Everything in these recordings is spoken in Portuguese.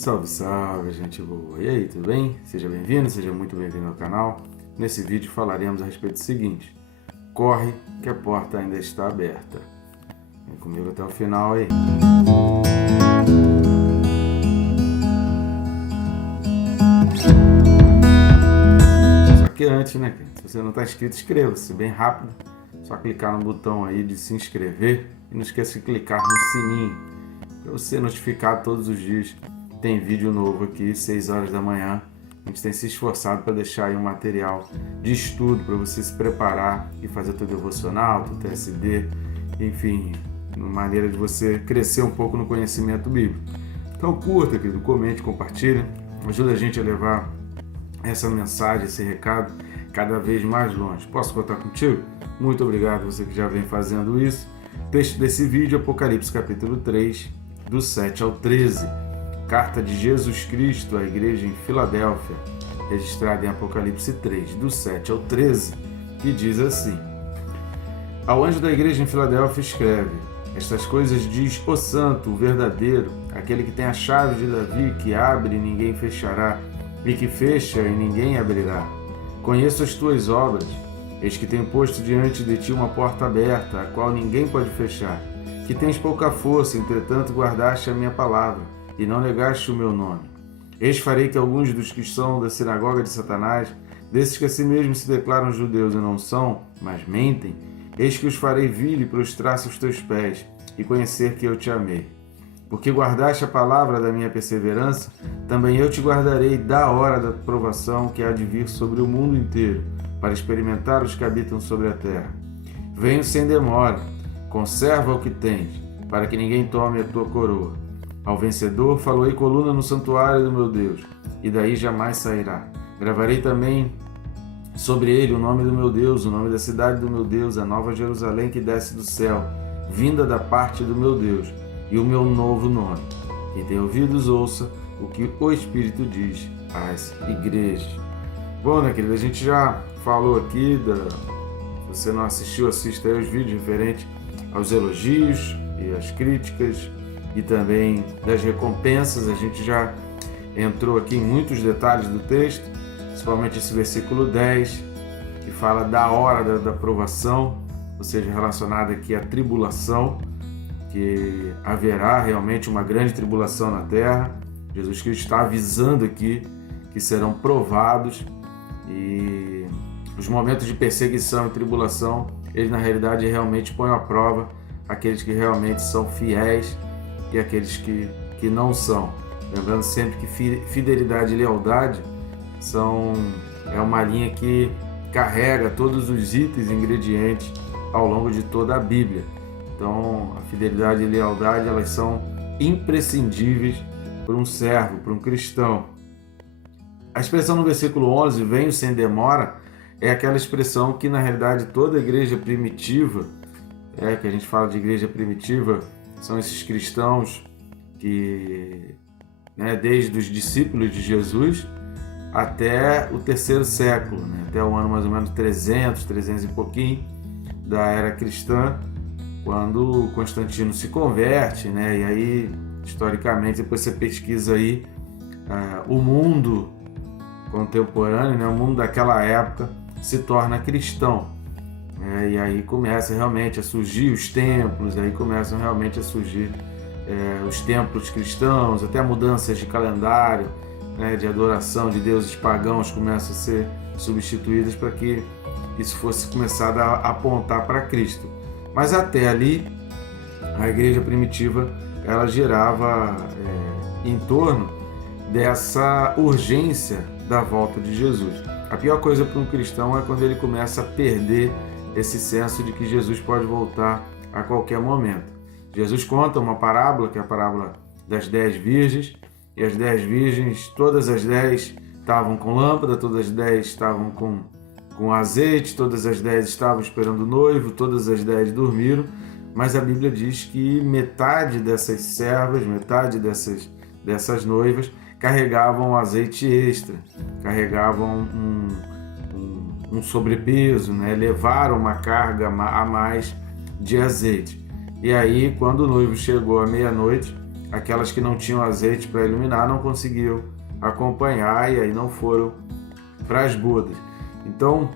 Salve, salve, gente boa! E aí, tudo bem? Seja bem-vindo, seja muito bem-vindo ao canal. Nesse vídeo falaremos a respeito do seguinte: corre que a porta ainda está aberta. Vem comigo até o final aí. Só que antes, né, se você não está inscrito, inscreva-se bem rápido. Só clicar no botão aí de se inscrever e não esqueça de clicar no sininho para você ser notificado todos os dias. Tem vídeo novo aqui, 6 horas da manhã. A gente tem se esforçado para deixar aí um material de estudo para você se preparar e fazer teu devocional, teu TSD, enfim, uma maneira de você crescer um pouco no conhecimento bíblico. Então curta, querido, comente, compartilha, ajuda a gente a levar essa mensagem, esse recado cada vez mais longe. Posso contar contigo? Muito obrigado você que já vem fazendo isso. Texto desse vídeo, Apocalipse capítulo 3, do 7 ao 13. Carta de Jesus Cristo à igreja em Filadélfia, registrada em Apocalipse 3, do 7 ao 13, que diz assim: Ao anjo da igreja em Filadélfia escreve: Estas coisas diz o santo, o verdadeiro, aquele que tem a chave de Davi, que abre e ninguém fechará, e que fecha e ninguém abrirá. Conheço as tuas obras, eis que tenho posto diante de ti uma porta aberta, a qual ninguém pode fechar, que tens pouca força, entretanto guardaste a minha palavra, e não negaste o meu nome. Eis farei que alguns dos que são da sinagoga de Satanás, desses que a si mesmos se declaram judeus e não são, mas mentem, eis que os farei vir e prostrar-se aos teus pés, e conhecer que eu te amei. Porque guardaste a palavra da minha perseverança, também eu te guardarei da hora da provação que há de vir sobre o mundo inteiro, para experimentar os que habitam sobre a terra. Venho sem demora, conserva o que tens, para que ninguém tome a tua coroa. Ao vencedor faloei coluna no santuário do meu Deus, e daí jamais sairá. Gravarei também sobre ele o nome do meu Deus, o nome da cidade do meu Deus, a nova Jerusalém que desce do céu, vinda da parte do meu Deus, e o meu novo nome. Quem tem ouvidos, ouça o que o Espírito diz às igrejas. Bom, né, querida, a gente já falou aqui, se você não assistiu, assista aí os vídeos referentes aos elogios e às críticas, e também das recompensas. A gente já entrou aqui em muitos detalhes do texto, principalmente esse versículo 10, que fala da hora da provação, ou seja, relacionada aqui à tribulação, que haverá realmente uma grande tribulação na terra. Jesus Cristo está avisando aqui que serão provados, e os momentos de perseguição e tribulação, eles na realidade realmente põem à prova aqueles que realmente são fiéis e aqueles que não são. Lembrando sempre que fidelidade e lealdade é uma linha que carrega todos os itens e ingredientes ao longo de toda a Bíblia. Então, a fidelidade e a lealdade, elas são imprescindíveis para um servo, para um cristão. A expressão no versículo 11, venho sem demora, é aquela expressão que na realidade toda a igreja primitiva, que a gente fala de igreja primitiva, são esses cristãos que, desde os discípulos de Jesus até o terceiro século, até o ano mais ou menos 300 e pouquinho da era cristã, quando Constantino se converte, e aí, historicamente, depois você pesquisa aí o mundo contemporâneo, o mundo daquela época se torna cristão. E aí começa realmente a surgir os templos, aí começam realmente a surgir os templos cristãos, até mudanças de calendário, de adoração de deuses pagãos começam a ser substituídas para que isso fosse começado a apontar para Cristo. Mas até ali, a igreja primitiva, ela girava em torno dessa urgência da volta de Jesus. A pior coisa para um cristão é quando ele começa a perder esse senso de que Jesus pode voltar a qualquer momento. Jesus conta uma parábola, que é a parábola das 10 virgens, e as 10 virgens, todas as 10 estavam com lâmpada, todas as 10 estavam com azeite, todas as 10 estavam esperando o noivo, todas as 10 dormiram, mas a Bíblia diz que metade dessas servas, metade dessas noivas, carregavam azeite extra, carregavam um sobrepeso, levaram uma carga a mais de azeite. E aí, quando o noivo chegou à meia-noite, aquelas que não tinham azeite para iluminar não conseguiam acompanhar e aí não foram para as bodas. Então,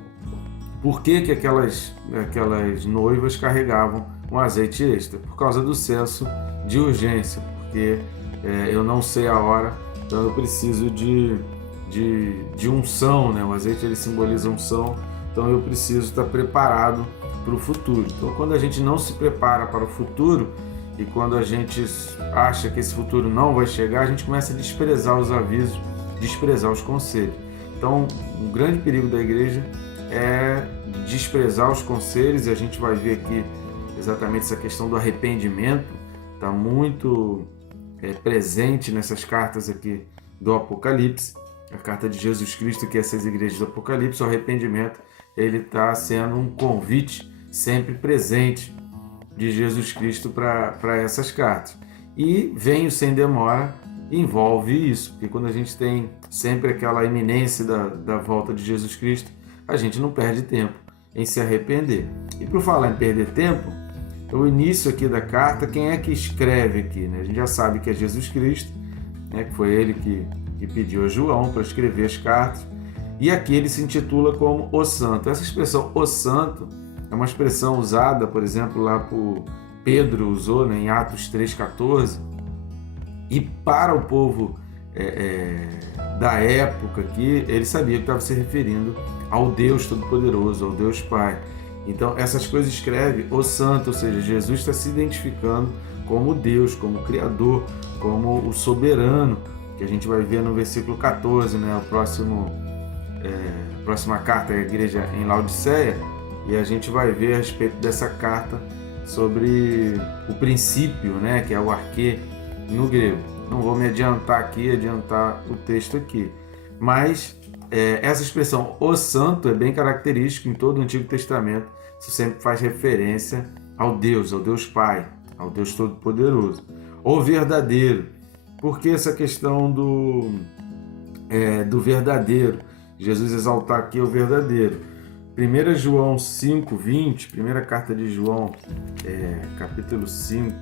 por que aquelas noivas carregavam um azeite extra? Por causa do senso de urgência, porque eu não sei a hora, então eu preciso de unção, né? O azeite ele simboliza unção, então eu preciso estar preparado para o futuro. Então, quando a gente não se prepara para o futuro e quando a gente acha que esse futuro não vai chegar, a gente começa a desprezar os avisos, desprezar os conselhos. Então, o grande perigo da igreja é desprezar os conselhos, e a gente vai ver aqui exatamente essa questão do arrependimento, está muito presente nessas cartas aqui do Apocalipse, a carta de Jesus Cristo, que é essas igrejas do Apocalipse. O arrependimento ele está sendo um convite sempre presente de Jesus Cristo para essas cartas. E Venho Sem Demora envolve isso, porque quando a gente tem sempre aquela iminência da volta de Jesus Cristo, a gente não perde tempo em se arrepender. E por falar em perder tempo, o início aqui da carta, quem é que escreve aqui, né? A gente já sabe que é Jesus Cristo, né? Que foi ele que pediu a João para escrever as cartas, e aqui ele se intitula como o Santo. Essa expressão, o Santo, é uma expressão usada, por exemplo, lá por Pedro usou, né, em Atos 3,14, e para o povo da época aqui, ele sabia que estava se referindo ao Deus Todo-Poderoso, ao Deus Pai. Então, essas coisas escreve o Santo, ou seja, Jesus está se identificando como Deus, como Criador, como o Soberano, que a gente vai ver no versículo 14, né? A próxima carta à igreja em Laodiceia, e a gente vai ver a respeito dessa carta sobre o princípio, né? Que é o arquê no grego. Não vou me adiantar o texto aqui, mas essa expressão, o Santo, é bem característico em todo o Antigo Testamento. Isso sempre faz referência ao Deus Pai, ao Deus Todo-Poderoso. O verdadeiro. Por que essa questão do verdadeiro? Jesus exaltar aqui o verdadeiro. 1 João 5,20, primeira carta de João, capítulo 5,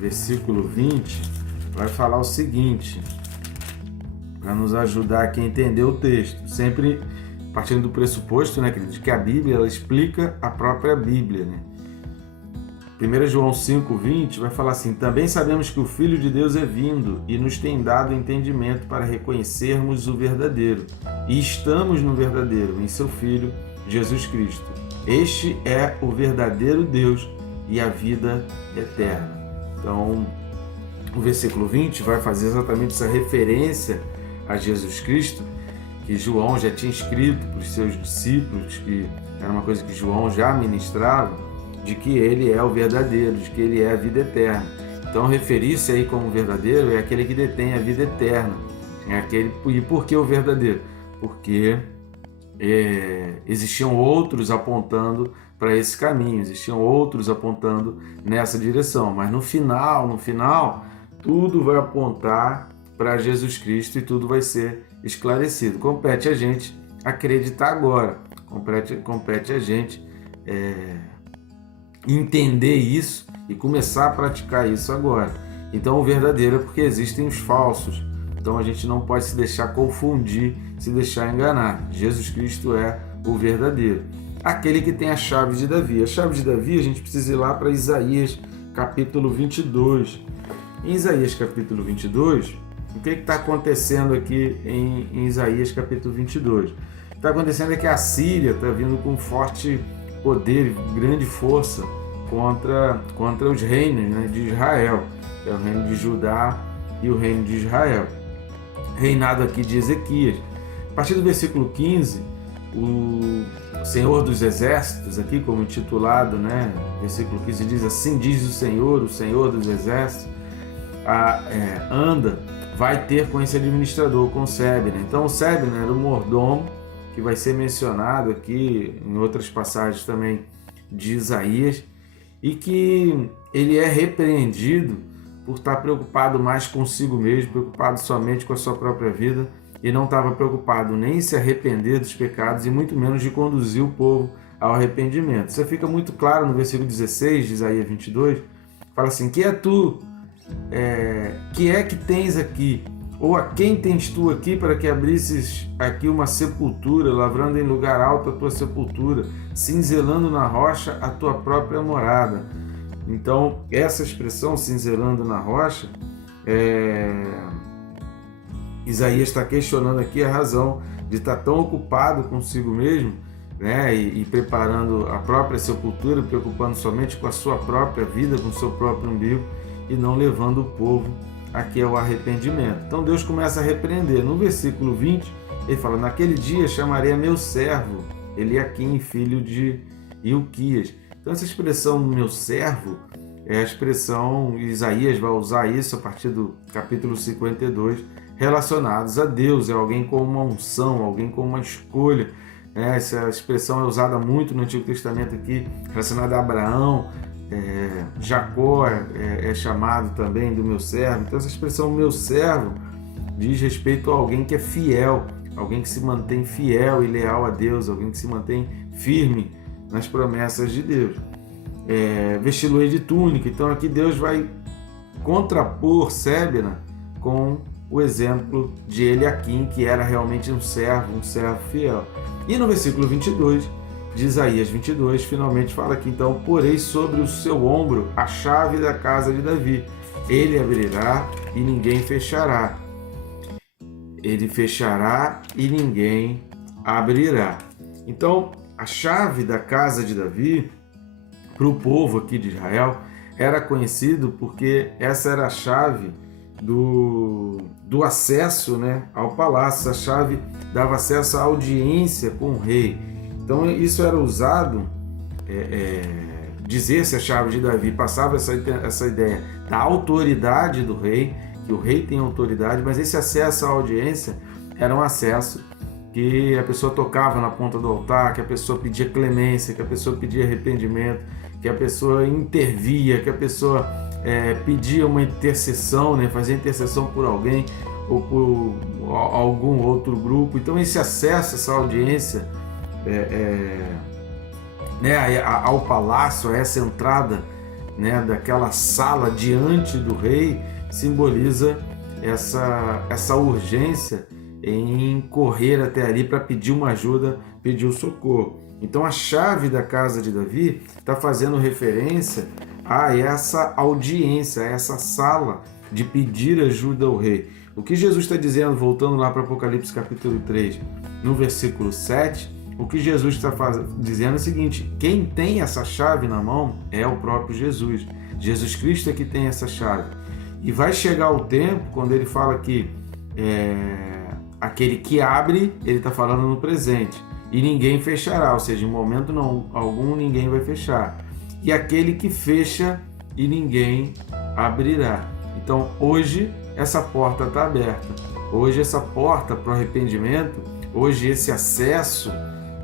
versículo 20, vai falar o seguinte, para nos ajudar aqui a entender o texto, sempre partindo do pressuposto, né, querido, de que a Bíblia ela explica a própria Bíblia, né? 1 João 5,20 vai falar assim: também sabemos que o Filho de Deus é vindo e nos tem dado entendimento para reconhecermos o verdadeiro, e estamos no verdadeiro, em seu Filho, Jesus Cristo. Este é o verdadeiro Deus e a vida eterna. Então, o versículo 20 vai fazer exatamente essa referência a Jesus Cristo, que João já tinha escrito para os seus discípulos, que era uma coisa que João já ministrava, de que ele é o verdadeiro, de que ele é a vida eterna. Então, referir-se aí como verdadeiro é aquele que detém a vida eterna. E por que o verdadeiro? Porque existiam outros apontando para esse caminho, existiam outros apontando nessa direção, mas no final, tudo vai apontar para Jesus Cristo e tudo vai ser esclarecido. Compete a gente acreditar agora, compete a gente entender isso e começar a praticar isso agora. Então, o verdadeiro é porque existem os falsos. Então, a gente não pode se deixar confundir, se deixar enganar. Jesus Cristo é o verdadeiro. Aquele que tem a chave de Davi. A chave de Davi, a gente precisa ir lá para Isaías, capítulo 22. Em Isaías, capítulo 22, o que está acontecendo aqui em Isaías, capítulo 22? O que está acontecendo é que a Síria está vindo com forte poder, grande força contra os reinos, né, de Israel, é o reino de Judá e o reino de Israel, reinado aqui de Ezequias. A partir do versículo 15, o Senhor dos Exércitos, aqui como intitulado, né, versículo 15 diz: assim diz o Senhor dos Exércitos, anda, vai ter com esse administrador, com Sebna. Então o Sebna era o mordomo, que vai ser mencionado aqui em outras passagens também de Isaías, e que ele é repreendido por estar preocupado mais consigo mesmo, preocupado somente com a sua própria vida, e não estava preocupado nem em se arrepender dos pecados e muito menos de conduzir o povo ao arrependimento. Isso fica muito claro no versículo 16 de Isaías 22, fala assim: que é tu, que é que tens aqui? Ou a quem tens tu aqui para que abrisses aqui uma sepultura, lavrando em lugar alto a tua sepultura, cinzelando na rocha a tua própria morada? Então, essa expressão, cinzelando na rocha, Isaías está questionando aqui a razão de estar tão ocupado consigo mesmo, né, e preparando a própria sepultura, preocupando somente com a sua própria vida, com o seu próprio umbigo, e não levando o povo aqui ao arrependimento. Então Deus começa a repreender. No versículo 20, ele fala: naquele dia chamarei a meu servo Eliaquim, filho de Hilquias. Então essa expressão meu servo é a expressão, Isaías vai usar isso a partir do capítulo 52, relacionados a Deus. É alguém com uma unção, alguém com uma escolha. Essa expressão é usada muito no Antigo Testamento aqui, relacionada a Abraão. Jacó é chamado também do meu servo. Então essa expressão meu servo diz respeito a alguém que é fiel, alguém que se mantém fiel e leal a Deus, alguém que se mantém firme nas promessas de Deus. Vesti-lo-ei de túnica. Então aqui Deus vai contrapor Sébena com o exemplo de Eliaquim, que era realmente um servo fiel. E no versículo 22 de Isaías 22, finalmente fala aqui: então, porei sobre o seu ombro a chave da casa de Davi. Ele abrirá e ninguém fechará. Ele fechará e ninguém abrirá. Então, a chave da casa de Davi, para o povo aqui de Israel, era conhecido porque essa era a chave do acesso, né, ao palácio. A chave dava acesso à audiência com o rei. Então isso era usado, dizer-se a chave de Davi, passava essa ideia da autoridade do rei, que o rei tem autoridade, mas esse acesso à audiência era um acesso que a pessoa tocava na ponta do altar, que a pessoa pedia clemência, que a pessoa pedia arrependimento, que a pessoa intervia, que a pessoa pedia uma intercessão, né, fazia intercessão por alguém ou por algum outro grupo. Então esse acesso, essa audiência ao palácio, a essa entrada, né, daquela sala diante do rei, simboliza essa urgência em correr até ali para pedir uma ajuda, pedir o socorro. Então a chave da casa de Davi está fazendo referência a essa audiência, a essa sala de pedir ajuda ao rei. O que Jesus está dizendo, voltando lá para Apocalipse capítulo 3, no versículo 7, o que Jesus está dizendo é o seguinte: quem tem essa chave na mão é o próprio Jesus. Jesus Cristo é que tem essa chave. E vai chegar o tempo, quando ele fala que aquele que abre, ele está falando no presente, e ninguém fechará, ou seja, em momento algum ninguém vai fechar. E aquele que fecha e ninguém abrirá. Então hoje essa porta está aberta. Hoje essa porta para o arrependimento, hoje esse acesso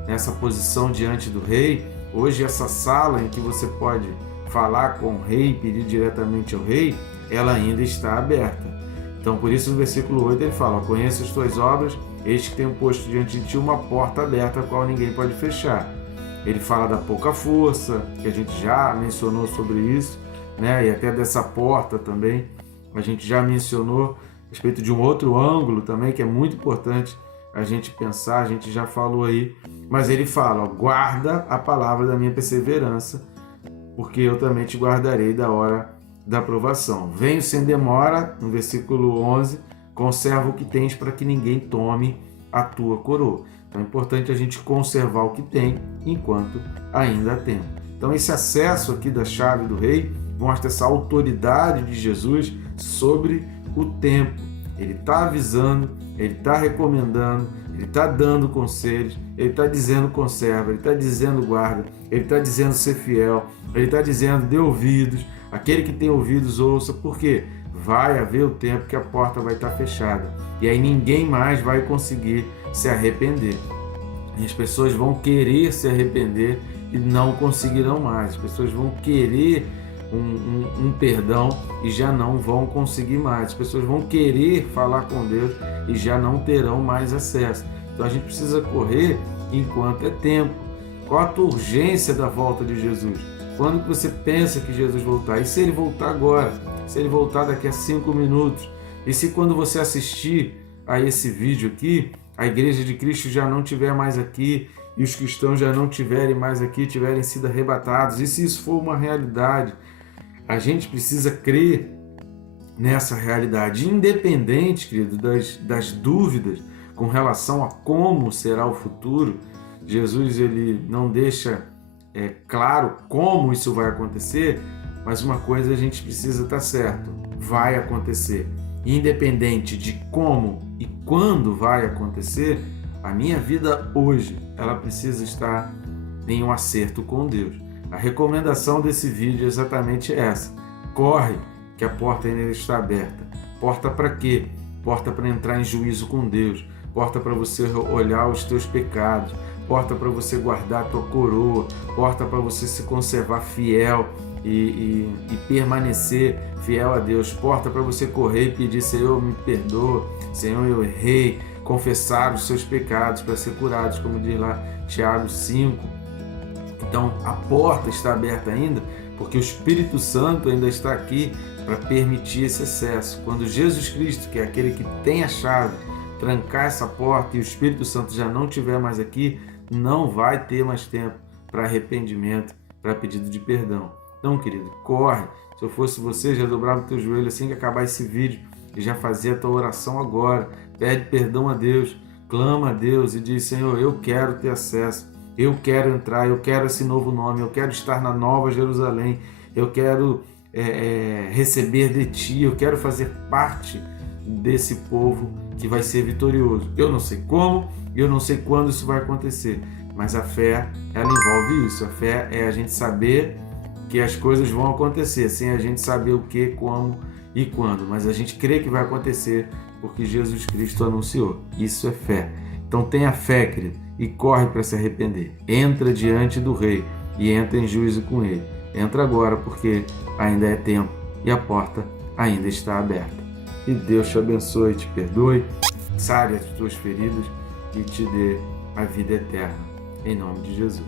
nessa posição diante do rei, hoje essa sala em que você pode falar com o rei, pedir diretamente ao rei, ela ainda está aberta. Então por isso no versículo 8 ele fala: conheço as tuas obras, eis que tenho posto diante de ti uma porta aberta, a qual ninguém pode fechar. Ele fala da pouca força, que a gente já mencionou sobre isso, né? E até dessa porta também a gente já mencionou a respeito de um outro ângulo também, que é muito importante a gente pensar, a gente já falou aí, mas ele fala: guarda a palavra da minha perseverança, porque eu também te guardarei da hora da provação. Venho sem demora, no versículo 11, conserva o que tens para que ninguém tome a tua coroa. Então é importante a gente conservar o que tem enquanto ainda há tempo. Então esse acesso aqui da chave do rei mostra essa autoridade de Jesus sobre o tempo. Ele está avisando, ele está recomendando, ele está dando conselhos, ele está dizendo conserva, ele está dizendo guarda, ele está dizendo ser fiel, ele está dizendo dê ouvidos, aquele que tem ouvidos ouça, porque vai haver o tempo que a porta vai estar fechada e aí ninguém mais vai conseguir se arrepender. E as pessoas vão querer se arrepender e não conseguirão mais. As pessoas vão querer um perdão e já não vão conseguir mais. As pessoas vão querer falar com Deus e já não terão mais acesso. Então a gente precisa correr enquanto é tempo. Qual a tua urgência da volta de Jesus? Quando que você pensa que Jesus voltar? E se ele voltar agora? Se ele voltar daqui a 5 minutos? E se quando você assistir a esse vídeo aqui, a Igreja de Cristo já não estiver mais aqui e os cristãos já não estiverem mais aqui, tiverem sido arrebatados? E se isso for uma realidade? A gente precisa crer nessa realidade, independente, querido, das dúvidas com relação a como será o futuro. Jesus, ele não deixa claro como isso vai acontecer, mas uma coisa a gente precisa estar certo: vai acontecer. Independente de como e quando vai acontecer, a minha vida hoje, ela precisa estar em um acerto com Deus. A recomendação desse vídeo é exatamente essa: corre, que a porta ainda está aberta. Porta para quê? Porta para entrar em juízo com Deus, porta para você olhar os teus pecados, porta para você guardar a tua coroa, porta para você se conservar fiel e permanecer fiel a Deus, porta para você correr e pedir: Senhor, me perdoa, Senhor, eu errei, confessar os seus pecados para ser curados, como diz lá Tiago 5. Então a porta está aberta ainda, porque o Espírito Santo ainda está aqui para permitir esse acesso. Quando Jesus Cristo, que é aquele que tem a chave, trancar essa porta e o Espírito Santo já não estiver mais aqui, não vai ter mais tempo para arrependimento, para pedido de perdão. Então, querido, corre. Se eu fosse você, já dobrava o teu joelho assim que acabar esse vídeo e já fazia a tua oração agora. Pede perdão a Deus, clama a Deus e diz: Senhor, eu quero ter acesso, eu quero entrar, eu quero esse novo nome, eu quero estar na Nova Jerusalém, eu quero receber de Ti, eu quero fazer parte desse povo que vai ser vitorioso. Eu não sei como, eu não sei quando isso vai acontecer, mas a fé, ela envolve isso. A fé é a gente saber que as coisas vão acontecer, sem a gente saber o que, como e quando, mas a gente crê que vai acontecer porque Jesus Cristo anunciou. Isso é fé. Então tenha fé, querido, e corre para se arrepender. Entra diante do Rei e entra em juízo com Ele. Entra agora, porque ainda é tempo e a porta ainda está aberta. E Deus te abençoe, te perdoe, sare as tuas feridas e te dê a vida eterna. Em nome de Jesus.